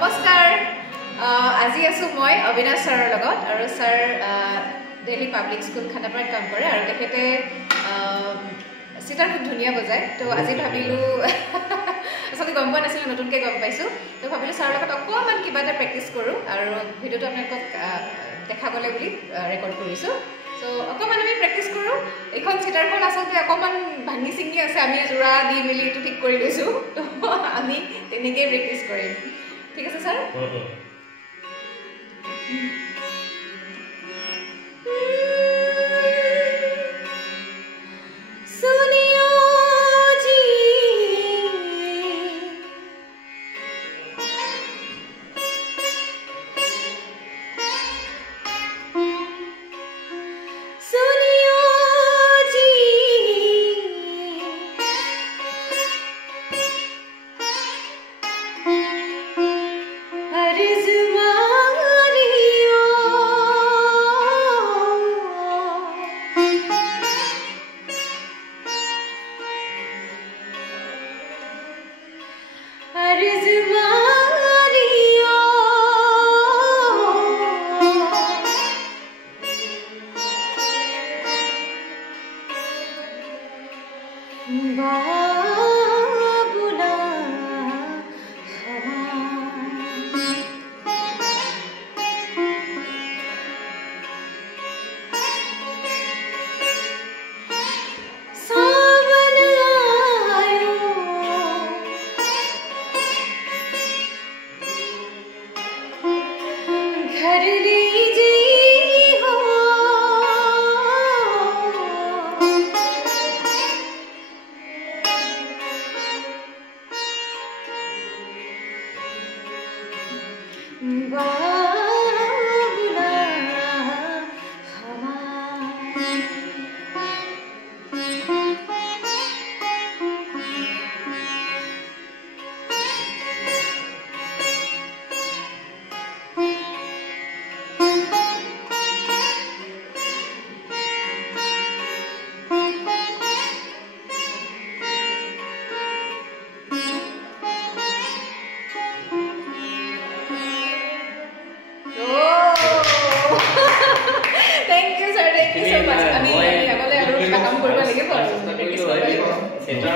নমস্কাৰ আজি আছো মই অবিনাশ ছাৰৰ লগত আৰু ছাৰ দিল্লী পাব্লিক স্কুল খানাপাৰাত কাম কৰে আৰু তেখেতে সিতাৰ খুব ধুনীয়া বজায় তো আজি ভাবিলো আসলে গম পোৱা নাছিল নতুনকৈ গম পাইছো তো ভাবিলো ছাৰৰ লগত অকণমান কিবা এটা প্ৰেক্টিছ কৰোঁ আৰু ভিডিঅ'টো আপোনালোকক দেখাবলৈ বুলি ৰেকৰ্ড কৰিছোঁ তো অকণমান আমি প্ৰেক্টিছ কৰোঁ এইখন সিতাৰখন আচলতে অকণমান ভাঙি চিঙি আছে আমি জোৰা দি মেলি এইটো ঠিক কৰি লৈছোঁ তো আমি তেনেকৈ প্ৰেক্টিছ কৰিম ঠিক আছে ছাৰ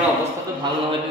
অৱস্থাটো ভাল নহয়